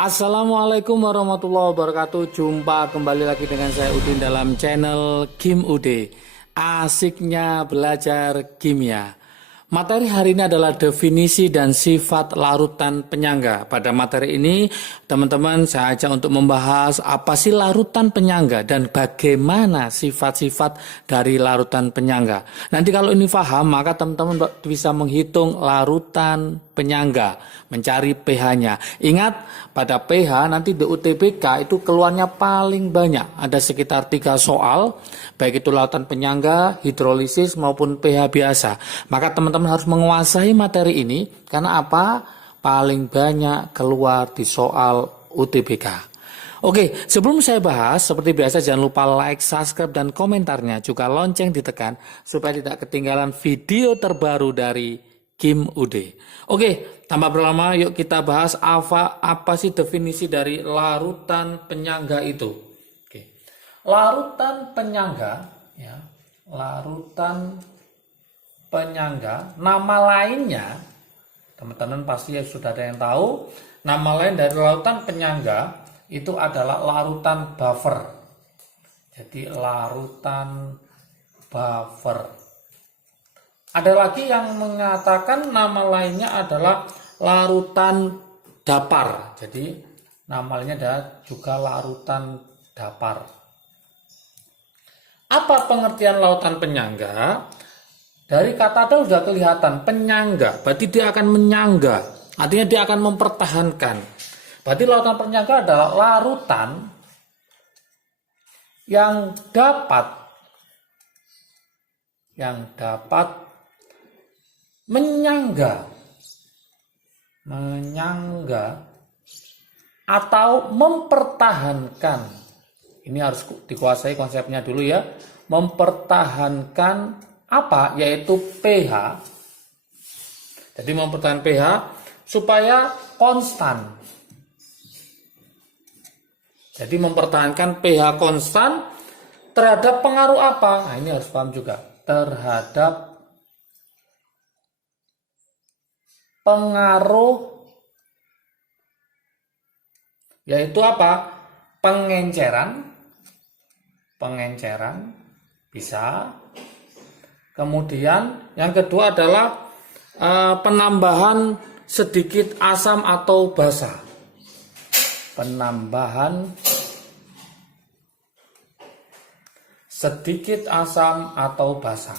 Assalamualaikum warahmatullahi wabarakatuh. Jumpa kembali lagi dengan saya Udin dalam channel Kim Ude. Asiknya belajar kimia. Materi hari ini adalah definisi dan sifat larutan penyangga. Pada materi ini, teman-teman saya ajak untuk membahas apa sih larutan penyangga dan bagaimana sifat-sifat dari larutan penyangga. Nanti kalau ini paham, maka teman-teman bisa menghitung larutan penyangga, mencari pH-nya. Ingat, pada pH nanti di UTBK itu keluarnya paling banyak. Ada sekitar 3 soal, baik itu larutan penyangga, hidrolisis maupun pH biasa. Maka teman-teman harus menguasai materi ini karena apa? Paling banyak keluar di soal UTBK. Oke, sebelum saya bahas, seperti biasa jangan lupa like, subscribe, dan komentarnya. Juga lonceng ditekan supaya tidak ketinggalan video terbaru dari Kim Ude. Oke, tanpa berlama yuk kita bahas apa sih definisi dari larutan penyangga itu. Oke. Larutan penyangga ya, larutan penyangga, nama lainnya teman-teman pasti sudah ada yang tahu. Nama lain dari larutan penyangga itu adalah larutan buffer. Jadi larutan buffer. Ada lagi yang mengatakan nama lainnya adalah larutan dapar. Jadi nama lainnya adalah juga larutan dapar. Apa pengertian larutan penyangga? Dari kata itu sudah kelihatan, penyangga, berarti dia akan menyangga, artinya dia akan mempertahankan. Berarti larutan penyangga adalah larutan yang dapat menyangga atau mempertahankan. Ini harus dikuasai konsepnya dulu ya. Mempertahankan apa? Yaitu pH. Jadi mempertahankan pH supaya konstan. Jadi mempertahankan pH konstan terhadap pengaruh apa? Nah, ini harus paham juga. Terhadap pengaruh yaitu apa? Pengenceran bisa. Kemudian yang kedua adalah penambahan sedikit asam atau basa. Penambahan sedikit asam atau basa.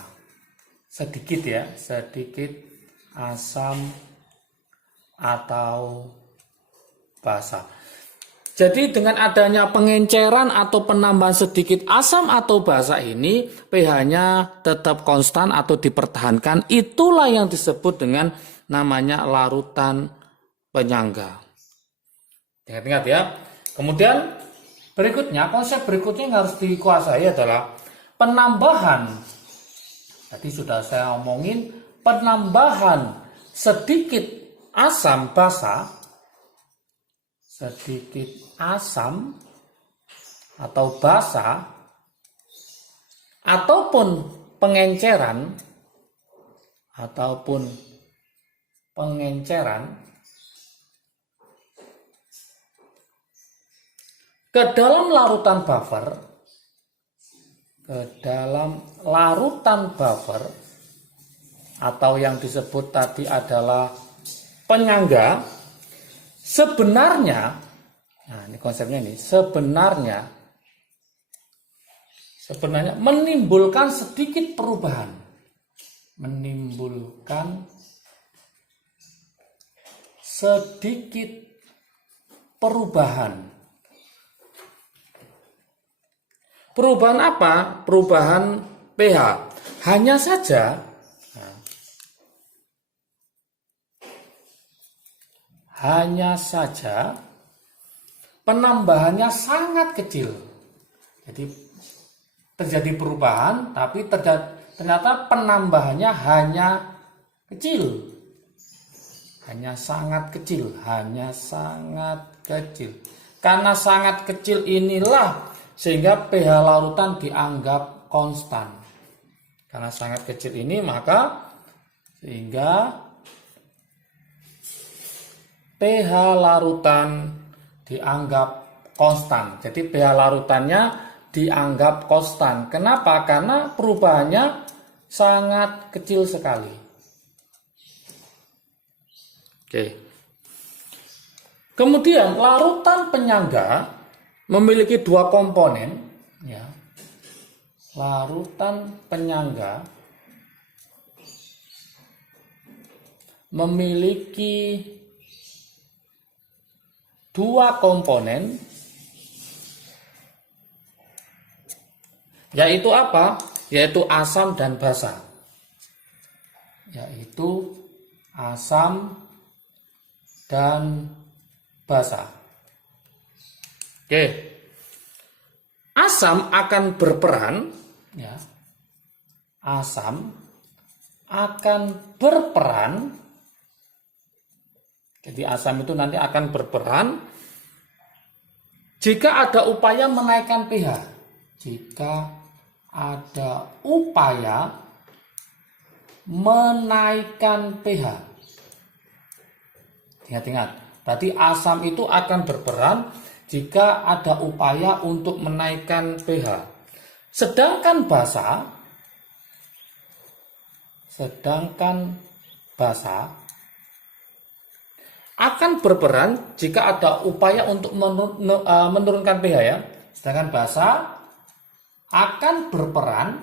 Sedikit ya, sedikit asam atau basa. Jadi dengan adanya pengenceran atau penambahan sedikit asam atau basa ini, pH-nya tetap konstan atau dipertahankan. Itulah yang disebut dengan namanya larutan penyangga. Ingat-ingat ya. Kemudian berikutnya, konsep berikutnya yang harus dikuasai adalah penambahan. Tadi sudah saya omongin, penambahan sedikit asam basa, sedikit asam atau basa, ataupun pengenceran ke dalam larutan buffer, atau yang disebut tadi adalah penyangga. Sebenarnya, nah ini konsepnya ini, sebenarnya menimbulkan sedikit perubahan. Menimbulkan sedikit perubahan. Perubahan apa? Perubahan pH. Hanya saja penambahannya sangat kecil. Jadi terjadi perubahan, tapi ternyata penambahannya hanya kecil. Hanya sangat kecil. Karena sangat kecil inilah sehingga pH larutan dianggap konstan. Karena sangat kecil ini maka sehingga pH larutan dianggap konstan. Jadi pH larutannya dianggap konstan. Kenapa? Karena perubahannya sangat kecil sekali. Oke. Kemudian larutan penyangga memiliki dua komponen, ya. Larutan penyangga memiliki dua komponen, yaitu apa? Yaitu asam dan basa. Yaitu asam dan basa. Oke. Asam akan berperan, ya. Asam akan berperan. Jadi asam itu nanti akan berperan jika ada upaya menaikkan pH. Jika ada upaya menaikkan pH. Ingat-ingat, berarti asam itu akan berperan jika ada upaya untuk menaikkan pH. Sedangkan basa akan berperan jika ada upaya untuk menurunkan pH, ya. Sedangkan basa akan berperan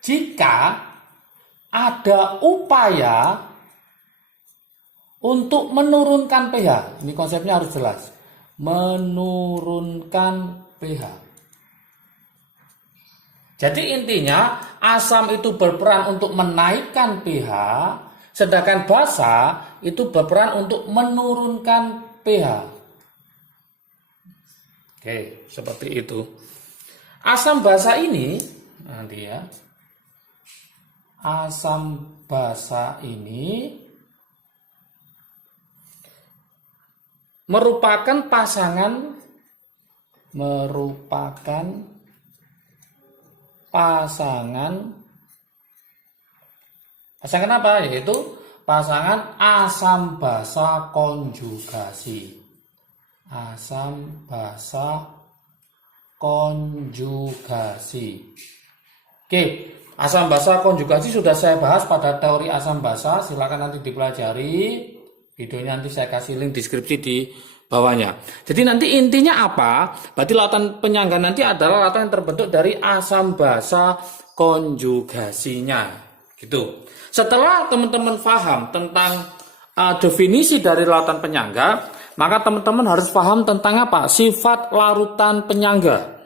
jika ada upaya untuk menurunkan pH. Ini konsepnya harus jelas. Menurunkan pH. Jadi intinya asam itu berperan untuk menaikkan pH, sedangkan basa itu berperan untuk menurunkan pH. Oke, seperti itu. Asam basa ini nanti, ya. Asam basa ini merupakan pasangan apa? Yaitu pasangan asam basa konjugasi. Asam basa konjugasi. Oke, asam basa konjugasi sudah saya bahas pada teori asam basa. Silakan nanti dipelajari. Videonya nanti saya kasih link deskripsi di bawahnya. Jadi nanti intinya apa? Berarti lautan penyangga nanti adalah lautan yang terbentuk dari asam basa konjugasinya. Gitu. Setelah teman-teman paham tentang definisi dari lautan penyangga, maka teman-teman harus paham tentang apa? Sifat larutan penyangga.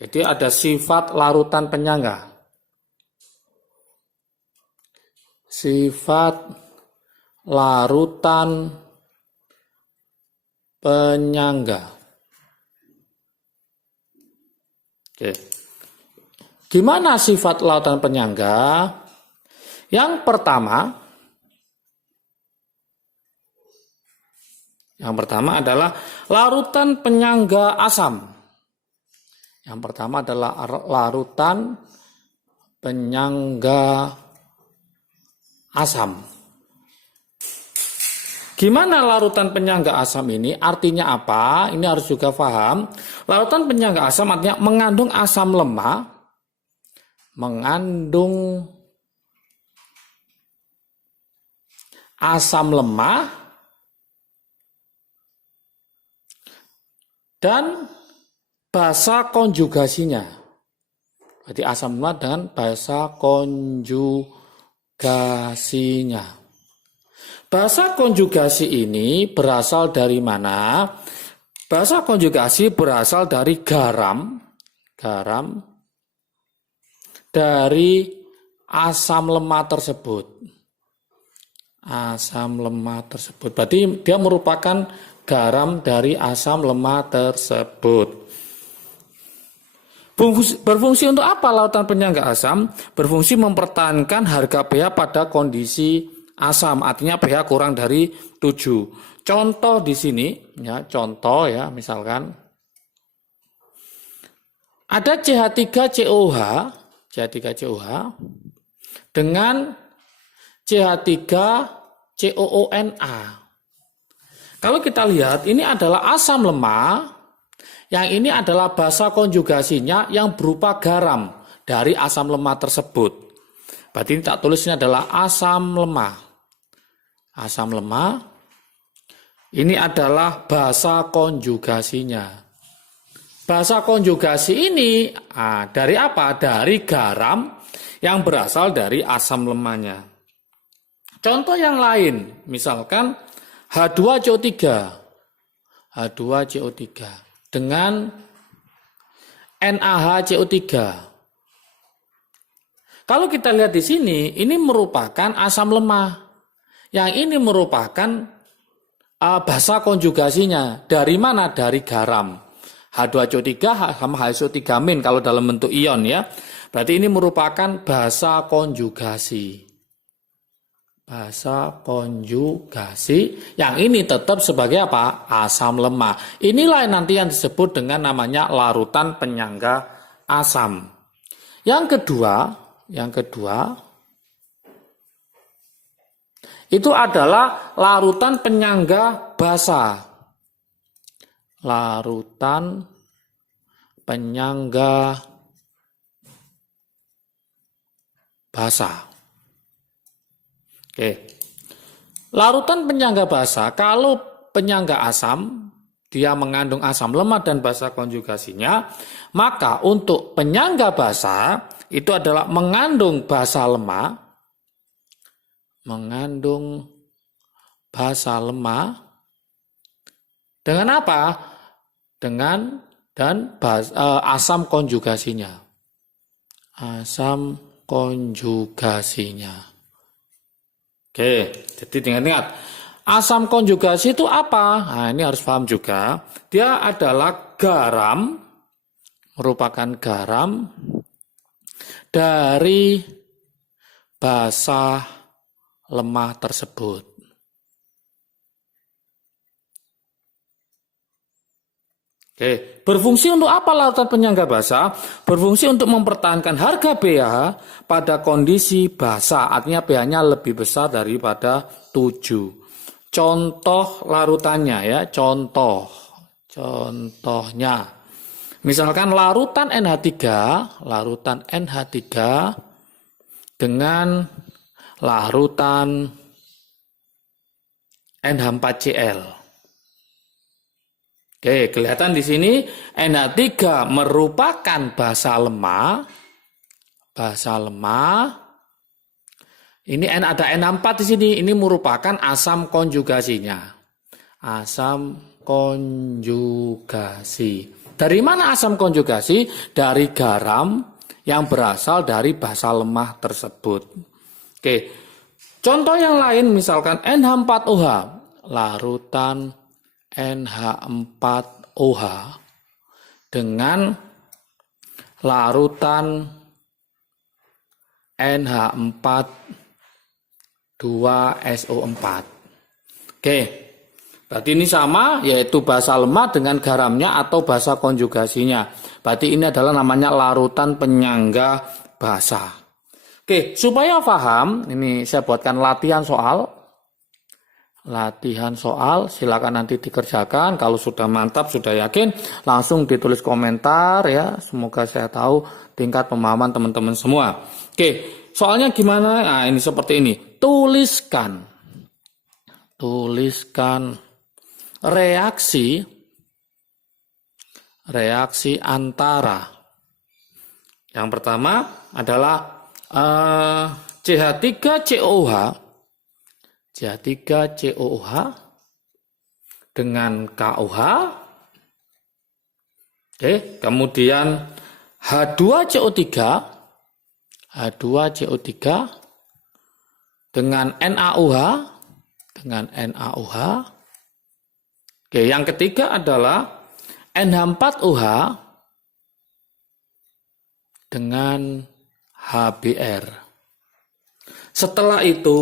Jadi ada sifat larutan penyangga. Sifat larutan penyangga. Oke. Gimana sifat larutan penyangga? Yang pertama adalah larutan penyangga asam. Yang pertama adalah larutan penyangga asam. Gimana larutan penyangga asam ini? Artinya apa? Ini harus juga paham. Larutan penyangga asam artinya mengandung asam lemah, dan basa konjugasinya. Berarti asam lemah dengan basa konjugasinya. Basa konjugasi ini berasal dari mana? Basa konjugasi berasal dari garam dari asam lemah tersebut. Berarti dia merupakan garam dari asam lemah tersebut. Berfungsi untuk apa lautan penyangga asam? Berfungsi mempertahankan harga pH pada kondisi asam, artinya pH kurang dari 7. Contoh di sini, ya, misalkan ada CH3COH dengan CH3COONA. Kalau kita lihat, ini adalah asam lemah, yang ini adalah basa konjugasinya yang berupa garam dari asam lemah tersebut. Berarti ini tak tulis ini adalah asam lemah. Asam lemah, ini adalah basa konjugasinya. Basa konjugasi ini dari apa? Dari garam yang berasal dari asam lemahnya. Contoh yang lain, misalkan H2CO3. H2CO3 dengan NaHCO3. Kalau kita lihat di sini, ini merupakan asam lemah. Yang ini merupakan basa konjugasinya. Dari mana? Dari garam. H2CO3 sama HCO3- kalau dalam bentuk ion ya. Berarti ini merupakan basa konjugasi. Basa konjugasi yang ini tetap sebagai apa? Asam lemah. Inilah nanti yang disebut dengan namanya larutan penyangga asam. Yang kedua itu adalah larutan penyangga basa. Larutan penyangga basa. Oke. Larutan penyangga basa, kalau penyangga asam, dia mengandung asam lemah dan basa konjugasinya, maka untuk penyangga basa, itu adalah mengandung basa lemah, dengan apa? Dengan asam konjugasinya. Asam konjugasinya. Oke, jadi ingat-ingat. Asam konjugasi itu apa? Nah, ini harus paham juga. Dia adalah garam, merupakan garam dari basa lemah tersebut. Oke, berfungsi untuk apa larutan penyangga basa? Berfungsi untuk mempertahankan harga pH pada kondisi basa, artinya pH-nya lebih besar daripada 7. Contoh larutannya ya, contohnya. Misalkan larutan NH3 dengan larutan NH4Cl. Oke, kelihatan di sini NH3 merupakan basa lemah. Ini ada NH4 di sini. Ini merupakan asam konjugasinya. Asam konjugasi. Dari mana asam konjugasi? Dari garam yang berasal dari basa lemah tersebut. Oke. Contoh yang lain misalkan NH4OH, larutan NH4OH dengan larutan NH4-2SO4. Oke, berarti ini sama, yaitu basa lemah dengan garamnya atau basa konjugasinya. Berarti ini adalah namanya larutan penyangga basa. Oke, supaya paham, ini saya buatkan latihan soal. Silakan nanti dikerjakan. Kalau sudah mantap, sudah yakin, langsung ditulis komentar ya. Semoga saya tahu tingkat pemahaman teman-teman semua. Oke, soalnya gimana? Nah, ini seperti ini. Tuliskan reaksi antara. Yang pertama adalah CH3COOH dengan KOH. Oke, kemudian H2CO3 dengan NaOH. Oke, yang ketiga adalah NH4OH dengan HBr. Setelah itu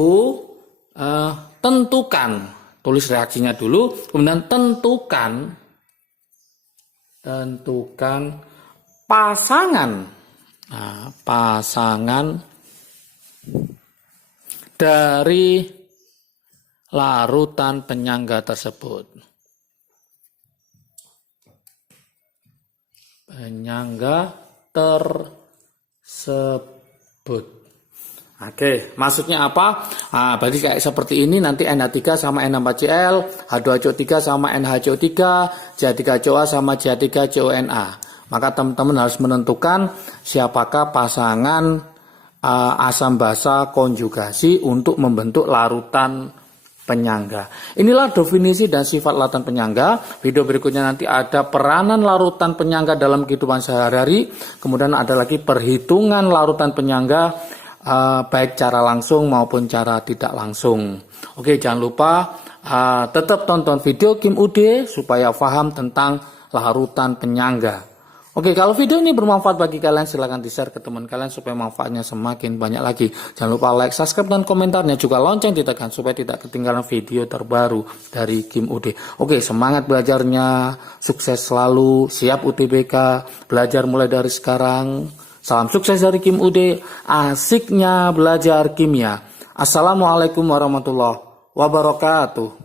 tentukan, tulis reaksinya dulu, kemudian tentukan pasangan dari larutan penyangga tersebut. Penyangga tersebut. Oke, maksudnya apa? Nah, berarti kayak seperti ini nanti NH3 sama N64Cl, H2CO3 sama NHCO3, CH3COA sama CH3CONA. Maka teman-teman harus menentukan siapakah pasangan asam basa konjugasi untuk membentuk larutan penyangga. Inilah definisi dan sifat larutan penyangga. Video berikutnya nanti ada peranan larutan penyangga dalam kehidupan sehari-hari. Kemudian ada lagi perhitungan larutan penyangga baik cara langsung maupun cara tidak langsung. Oke, jangan lupa tetap tonton video Kim UD supaya paham tentang larutan penyangga. Oke, kalau video ini bermanfaat bagi kalian, silahkan di-share ke teman kalian supaya manfaatnya semakin banyak lagi. Jangan lupa like, subscribe, dan komentarnya. Juga lonceng ditekan supaya tidak ketinggalan video terbaru dari Kim UD. Oke, semangat belajarnya, sukses selalu, siap UTBK, belajar mulai dari sekarang. Salam sukses dari Kim UD, asiknya belajar kimia. Assalamualaikum warahmatullahi wabarakatuh.